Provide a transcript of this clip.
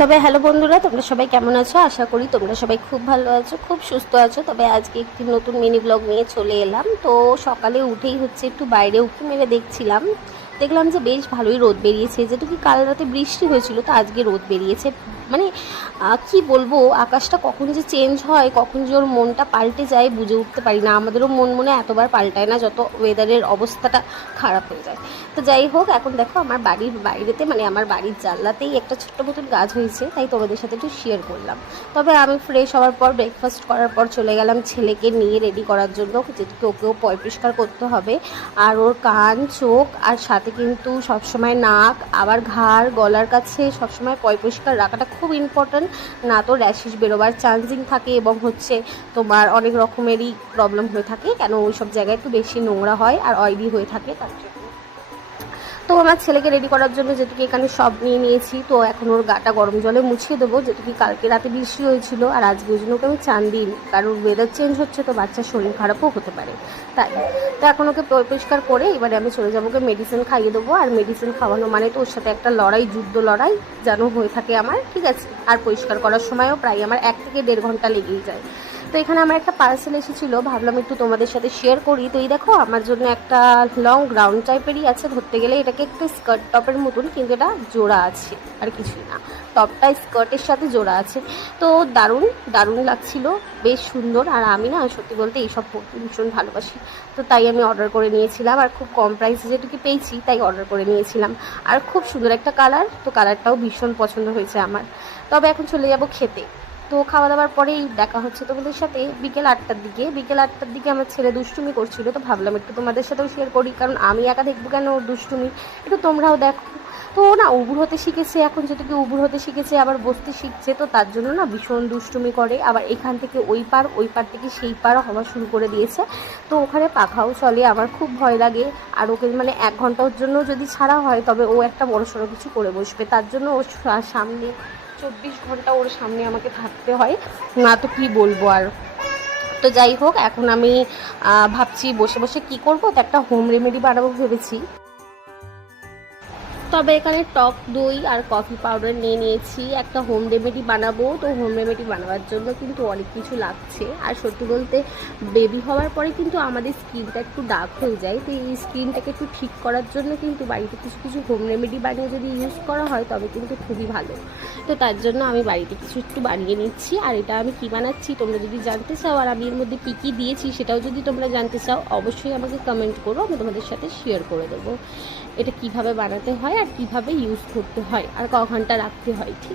তবে হ্যালো বন্ধুরা, তোমরা সবাই কেমন আছো? আশা করি তোমরা সবাই খুব ভালো আছো, খুব সুস্থ আছো। তবে আজকে একটি নতুন মিনি ব্লগ নিয়ে চলে এলাম। তো সকালে উঠেই একটু বাইরে উঁকি মেরে দেখলাম যে বেশ ভালোই রোদ বেরিয়েছে। যেহেতু কি কাল রাতে বৃষ্টি হয়েছিল, তো আজকে রোদ বেরিয়েছে। মানে কি বলবো, আকাশটা কখন যে চেঞ্জ হয়, কখন যে ওর মনটা পাল্টে যায় বুঝে উঠতে পারি না। আমাদেরও মনে এতবার পাল্টায় না, যত ওয়েদারের অবস্থাটা খারাপ হয়ে যায়। তো যাই হোক, এখন দেখো আমার বাড়ির বাইরেতে, মানে আমার বাড়ির জানলাতেই একটা ছোট্ট মতন গাছ হয়েছে, তাই তোমাদের সাথে একটু শেয়ার করলাম। তবে আমি ফ্রেশ হওয়ার পর, ব্রেকফাস্ট করার পর চলে গেলাম ছেলেকে নিয়ে রেডি করার জন্য, যেহেতু ওকেও পরিষ্কার করতে হবে। আর ওর কান, চোখ আর সাথে কিন্তু সবসময় নাক, আবার ঘাড়, গলার কাছে সবসময় পরিষ্কার রাখাটা খুব ইম্পর্ট্যান্ট। না তো র্যাশেস বেরোবার চান্সিং থাকে এবং তোমার অনেক রকমেরই প্রবলেম হয়ে থাকে, কেন ওই সব জায়গায় একটু বেশি নোংরা হয় আর অয়েলি হয়ে থাকে, তার জন্য। তো আমার ছেলেকে রেডি করার জন্য যেটুকু এখানে সব নিয়ে নিয়েছি, তো এখন ওর গাটা গরম জলে মুছিয়ে দেবো, যেটুকু কালকে রাতে বৃষ্টি হয়েছিল। আর আজকে ওই জন্য ওকে আমি চান দিইনি, কারণ ওয়েদার চেঞ্জ হচ্ছে, তো বাচ্চার শরীর খারাপও হতে পারে, তাই। তো এখন ওকে পরিষ্কার করে এবারে আমি চলে যাবো, ওকে মেডিসিন খাইয়ে দেবো। আর মেডিসিন খাওয়ানো মানে তো ওর সাথে একটা লড়াই, যুদ্ধ লড়াই যেন হয়ে থাকে আমার, ঠিক আছে। আর পরিষ্কার করার সময়ও প্রায় আমার 1 থেকে 1.5 ঘন্টা লেগেই যায়। তো এখানে আমার একটা পার্সেল এসেছিলো, ভাবলাম একটু তোমাদের সাথে শেয়ার করি। তো এই দেখো, আমার জন্য একটা লং গ্রাউন্ড টাইপেরই আছে, ধরতে গেলে এটাকে একটু স্কার্ট টপের মতন, কিন্তু এটা জোড়া আছে আর কিছুই না। টপটা স্কার্টের সাথে জোড়া আছে। তো দারুণ দারুণ লাগছিল, বেশ সুন্দর। আর আমি না সত্যি বলতে এইসব পড়তে ভীষণ ভালোবাসি, তো তাই আমি অর্ডার করে নিয়েছিলাম। আর খুব কম প্রাইসে যেটুকু পেয়েছি তাই অর্ডার করে নিয়েছিলাম। আর খুব সুন্দর একটা কালার, তো কালারটাও ভীষণ পছন্দ হয়েছে আমার। তবে এখন চলে যাব খেতে। তো খাওয়া দাওয়ার পরেই দেখা হচ্ছে তোমাদের সাথে বিকেল 8টার দিকে। বিকেল 8টার দিকে আমার ছেলে দুষ্টুমি করছিল, তো ভাবলাম একটু তোমাদের সাথেও শেয়ার করি, কারণ আমি একা দেখবো কেন ওর দুষ্টুমি, একটু তোমরাও দেখো। তো না উবুর হতে শিখেছে, এখন যেটুকু উবুর হতে শিখেছে, আবার বসতে শিখছে, তো তার জন্য না ভীষণ দুষ্টুমি করে। আবার এখান থেকে ওই পার থেকে সেই পার হওয়া শুরু করে দিয়েছে। তো ওখানে পাখাও চলে, আমার খুব ভয় লাগে। আর ওকে মানে 1 ঘন্টার জন্য যদি ছাড়া হয়, তবে ও একটা বড়সড় কিছু করে বসবে, তার জন্য ওর সামনে 24 ঘন্টা ওর সামনে আমাকে থাকতে হয়, না তো কি বলবো আর। তো যাই হোক, এখন আমি ভাবছি বসে বসে কি করবো, তো একটা হোম রেমেডি বানাবো ভেবেছি। তবে এখানে টক দই আর কফি পাউডার নিয়ে নিয়েছি, একটা হোম রেমেডি বানাবো। তো হোম রেমেডি বানাবার জন্য কিন্তু অনেক কিছু লাগছে। আর সত্যি বলতে বেবি হওয়ার পরে কিন্তু আমাদের স্কিনটা একটু ডার্ক হয়ে যায়, তো এই স্কিনটাকে একটু ঠিক করার জন্য কিন্তু বাড়িতে কিছু কিছু হোম রেমেডি বানিয়ে যদি ইউজ করা হয়, তবে কিন্তু খুবই ভালো। তো তার জন্য আমি বাড়িতে কিছু একটু বানিয়ে নিচ্ছি। আর এটা আমি কী বানাচ্ছি তোমরা যদি জানতে চাও, আর আমি এর মধ্যে কী কী দিয়েছি সেটাও যদি তোমরা জানতে চাও, অবশ্যই আমাকে কমেন্ট করো, আমি তোমাদের সাথে শেয়ার করে দেবো এটা কিভাবে বানাতে হয় আর কিভাবে ইউজ করতে হয় আর ক ঘন্টা রাখতে হয়, ঠিক